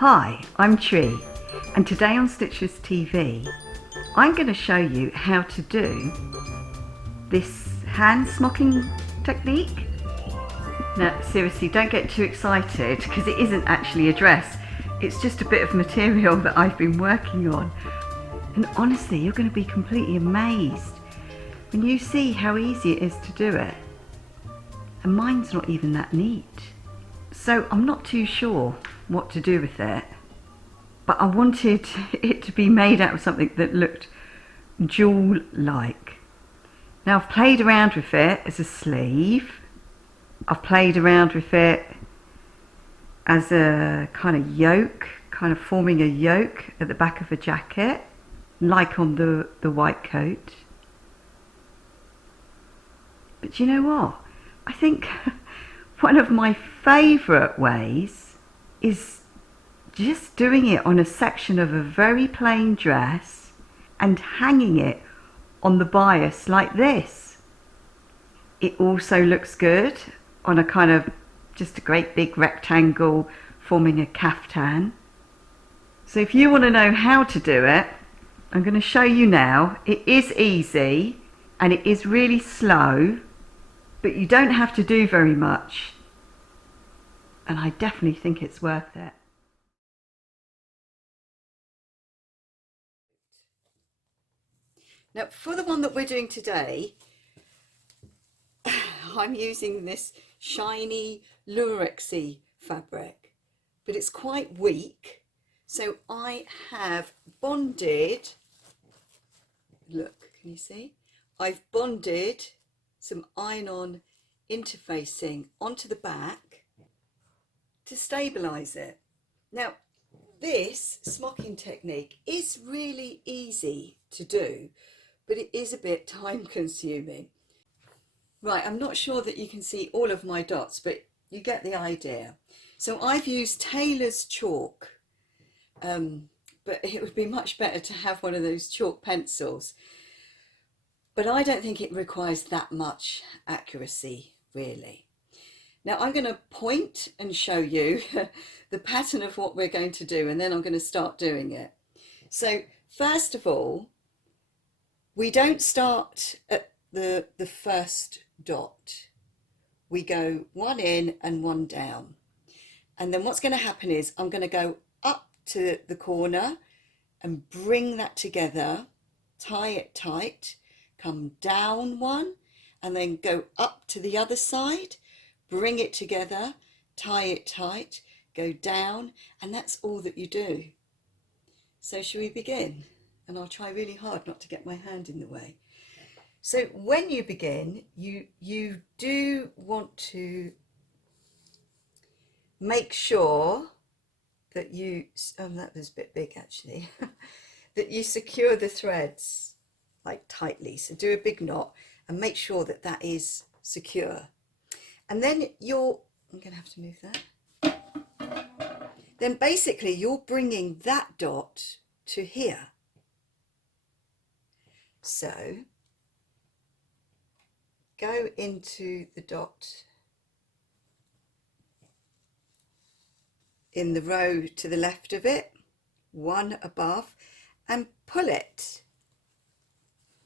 Hi, I'm Tree, and today on Stitches TV I'm going to show you how to do this hand smocking technique. Now seriously, don't get too excited because it isn't actually a dress, it's just a bit of material that I've been working on, and honestly you're going to be completely amazed when you see how easy it is to do it. And mine's not even that neat, so I'm not too sure what to do with it, but I wanted it to be made out of something that looked jewel-like. Now I've played around with it as a sleeve, I've played around with it as a kind of yoke, kind of forming a yoke at the back of a jacket, like on the white coat. But you know what? I think one of my favourite ways is just doing it on a section of a very plain dress and hanging it on the bias like this. It also looks good on a kind of just a great big rectangle forming a caftan. So if you want to know how to do it, I'm going to show you now. It is easy and it is really slow, but you don't have to do very much, and I definitely think it's worth it. Now for the one that we're doing today, I'm using this shiny Lurexy fabric, but it's quite weak, so I have bonded, look, can you see? I've bonded some iron-on interfacing onto the back to stabilize it. Now this smocking technique is really easy to do, but it is a bit time consuming. Right, I'm not sure that you can see all of my dots, but you get the idea. So I've used Taylor's chalk, but it would be much better to have one of those chalk pencils. But I don't think it requires that much accuracy, really. Now I'm going to point and show you the pattern of what we're going to do, and then I'm going to start doing it. So first of all, we don't start at the first dot. We go one in and one down. And then what's going to happen is I'm going to go up to the corner and bring that together, tie it tight, come down one, and then go up to the other side, bring it together, tie it tight, go down, and that's all that you do. So shall we begin? And I'll try really hard not to get my hand in the way. So when you begin, you do want to make sure that you, that was a bit big actually, that you secure the threads like tightly. So do a big knot and make sure that that is secure. And then I'm going to have to move that. Then basically you're bringing that dot to here. So go into the dot in the row to the left of it, one above, and pull it.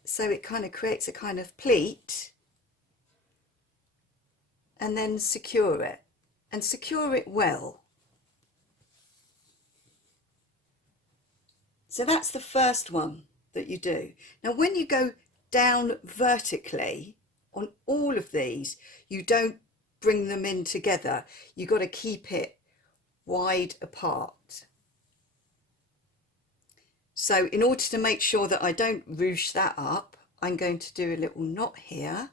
So it kind of creates a kind of pleat, and then secure it, and secure it well. So that's the first one that you do. Now when you go down vertically on all of these, you don't bring them in together. You've got to keep it wide apart. So in order to make sure that I don't ruche that up, I'm going to do a little knot here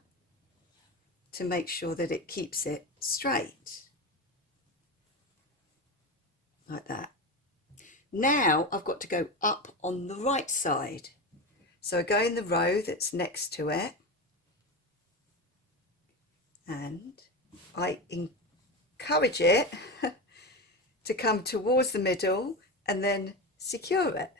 to make sure that it keeps it straight, like that. Now I've got to go up on the right side. So I go in the row that's next to it, and I encourage it to come towards the middle and then secure it.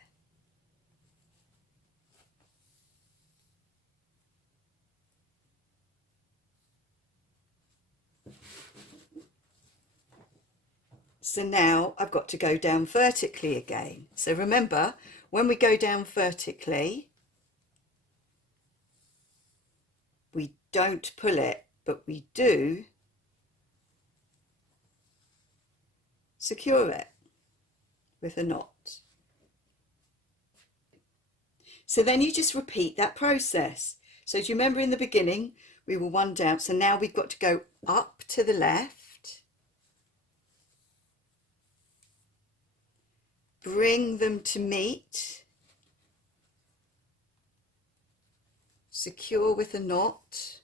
So now I've got to go down vertically again. So remember, when we go down vertically, we don't pull it, but we do secure it with a knot. So then you just repeat that process. So do you remember in the beginning, we were one down. So now we've got to go up to the left, bring them to meet, secure with a knot,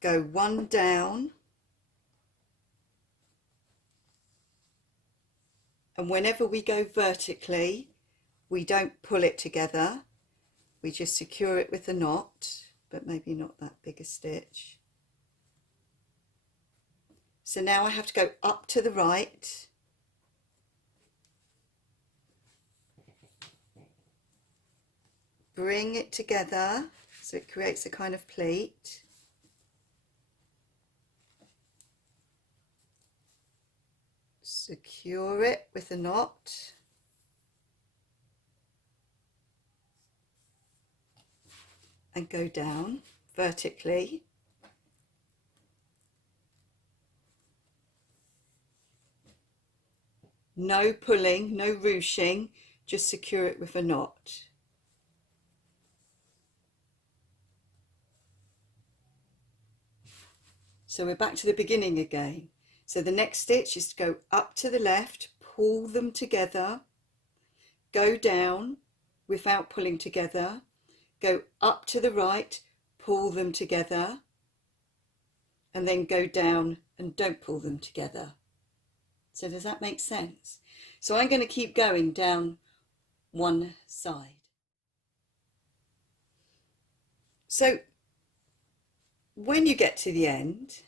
go one down, and whenever we go vertically, we don't pull it together, we just secure it with a knot, but maybe not that big a stitch. So now I have to go up to the right, bring it together so it creates a kind of pleat, secure it with a knot, and go down vertically. No pulling, no ruching, just secure it with a knot. So we're back to the beginning again. So the next stitch is to go up to the left, pull them together, go down without pulling together, go up to the right, pull them together, and then go down and don't pull them together. So does that make sense? So I'm going to keep going down one side. So when you get to the end,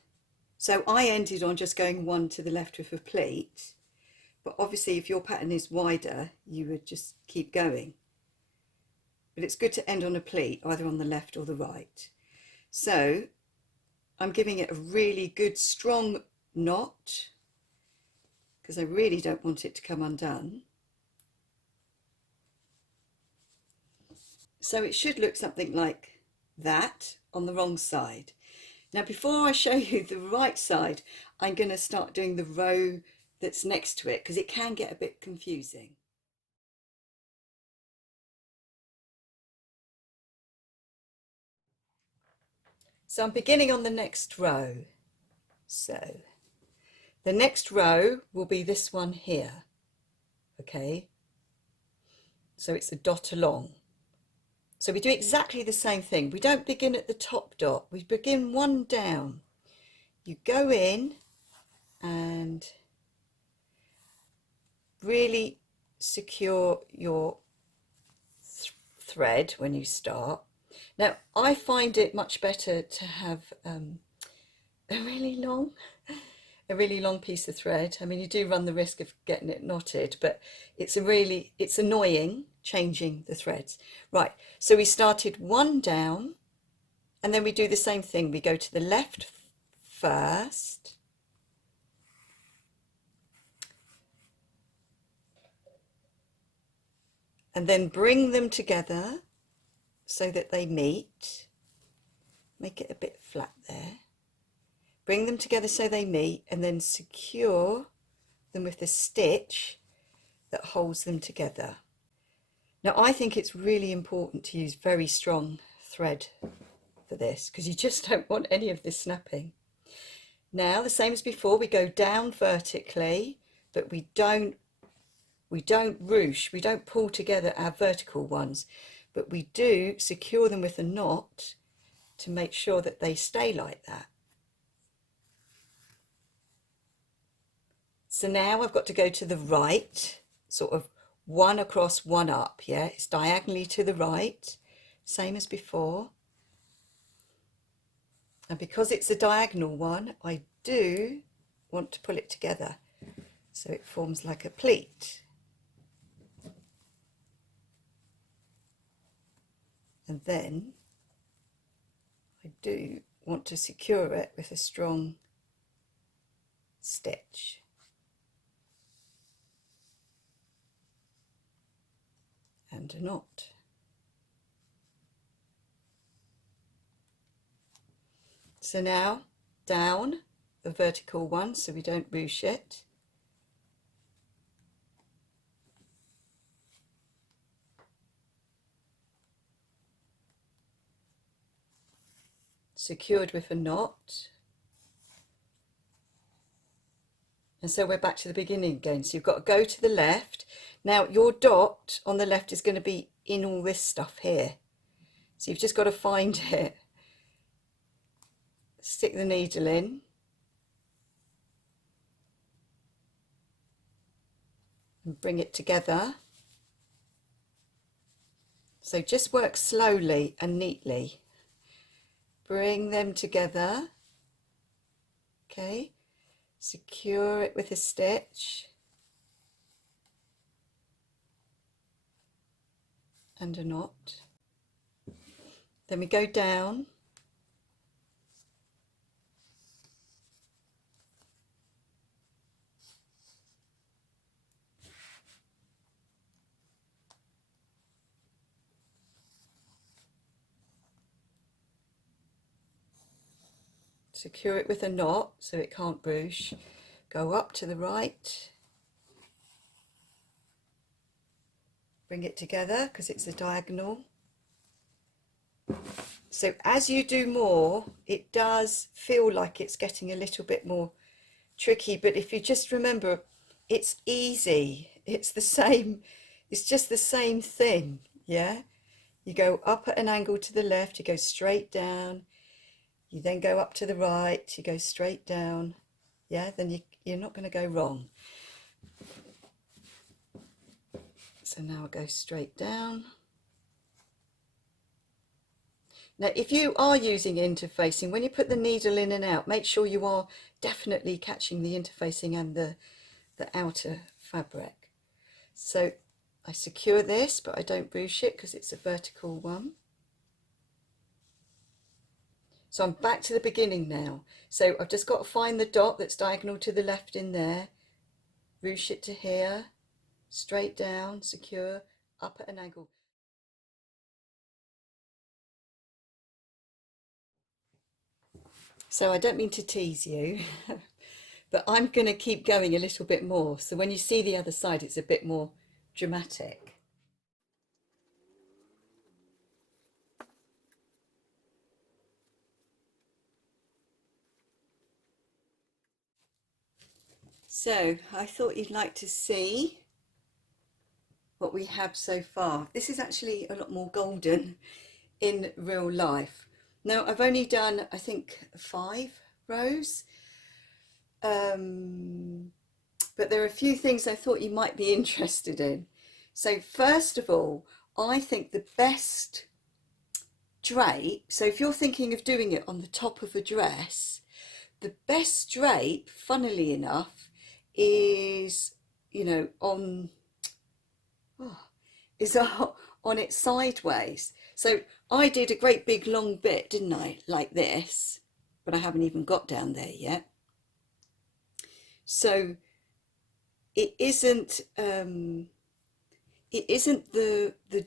so I ended on just going one to the left with a pleat, but obviously if your pattern is wider, you would just keep going. But it's good to end on a pleat, either on the left or the right. So I'm giving it a really good strong knot because I really don't want it to come undone. So it should look something like that on the wrong side. Now before I show you the right side, I'm going to start doing the row that's next to it because it can get a bit confusing. So I'm beginning on the next row. So the next row will be this one here, okay? So it's a dot along. So we do exactly the same thing. We don't begin at the top dot, we begin one down. You go in and really secure your thread when you start. Now I find it much better to have a really long piece of thread. I mean, you do run the risk of getting it knotted, but it's annoying changing the threads. Right, so we started one down, and then we do the same thing. We go to the left first, and then bring them together so that they meet. Make it a bit flat there. Bring them together so they meet, and then secure them with the stitch that holds them together. Now I think it's really important to use very strong thread for this because you just don't want any of this snapping. Now the same as before, we go down vertically, but we don't ruche, we don't pull together our vertical ones, but we do secure them with a knot to make sure that they stay like that. So now I've got to go to the right, sort of one across, one up, yeah? It's diagonally to the right, same as before. And because it's a diagonal one, I do want to pull it together so it forms like a pleat. And then I do want to secure it with a strong stitch. And a knot. So now down the vertical one so we don't ruche it. Secured with a knot. And so we're back to the beginning again. So you've got to go to the left. Now your dot on the left is going to be in all this stuff here. So you've just got to find it. Stick the needle in. And bring it together. So just work slowly and neatly. Bring them together. Okay. Secure it with a stitch and a knot. Then we go down. Secure it with a knot so it can't ruche. Go up to the right. Bring it together because it's a diagonal. So as you do more, it does feel like it's getting a little bit more tricky, but if you just remember, it's easy. It's the same, it's just the same thing, yeah? You go up at an angle to the left, you go straight down, you then go up to the right, you go straight down, yeah? Then you're not going to go wrong. So now I'll go straight down. Now, if you are using interfacing, when you put the needle in and out, make sure you are definitely catching the interfacing and the outer fabric. So I secure this, but I don't ruche it because it's a vertical one. So I'm back to the beginning now. So I've just got to find the dot that's diagonal to the left in there, ruche it to here, straight down, secure, up at an angle. So I don't mean to tease you, but I'm going to keep going a little bit more. So when you see the other side, it's a bit more dramatic. So I thought you'd like to see what we have so far. This is actually a lot more golden in real life. Now I've only done, I think, 5 rows. But there are a few things I thought you might be interested in. So first of all, I think the best drape, so if you're thinking of doing it on the top of a dress, the best drape, funnily enough, is, you know, on it sideways. So I did a great big long bit, didn't I, like this, but I haven't even got down there yet. So it isn't the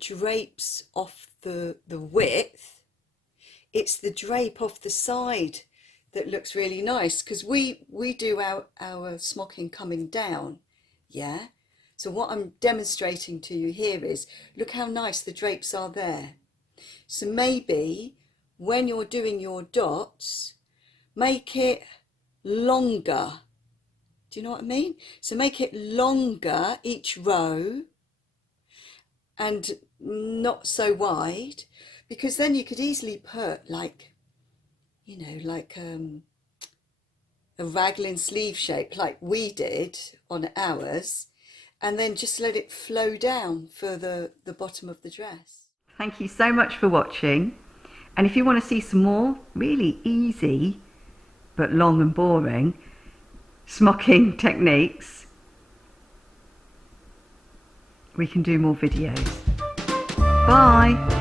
drapes off the width, it's the drape off the side that looks really nice, because we do our smocking coming down, yeah? So what I'm demonstrating to you here is, look how nice the drapes are there. So maybe when you're doing your dots, make it longer. Do you know what I mean? So make it longer each row and not so wide, because then you could easily put like, you know, like a raglan sleeve shape like we did on ours, and then just let it flow down for the bottom of the dress. Thank you so much for watching. And if you want to see some more really easy but long and boring smocking techniques, we can do more videos. Bye.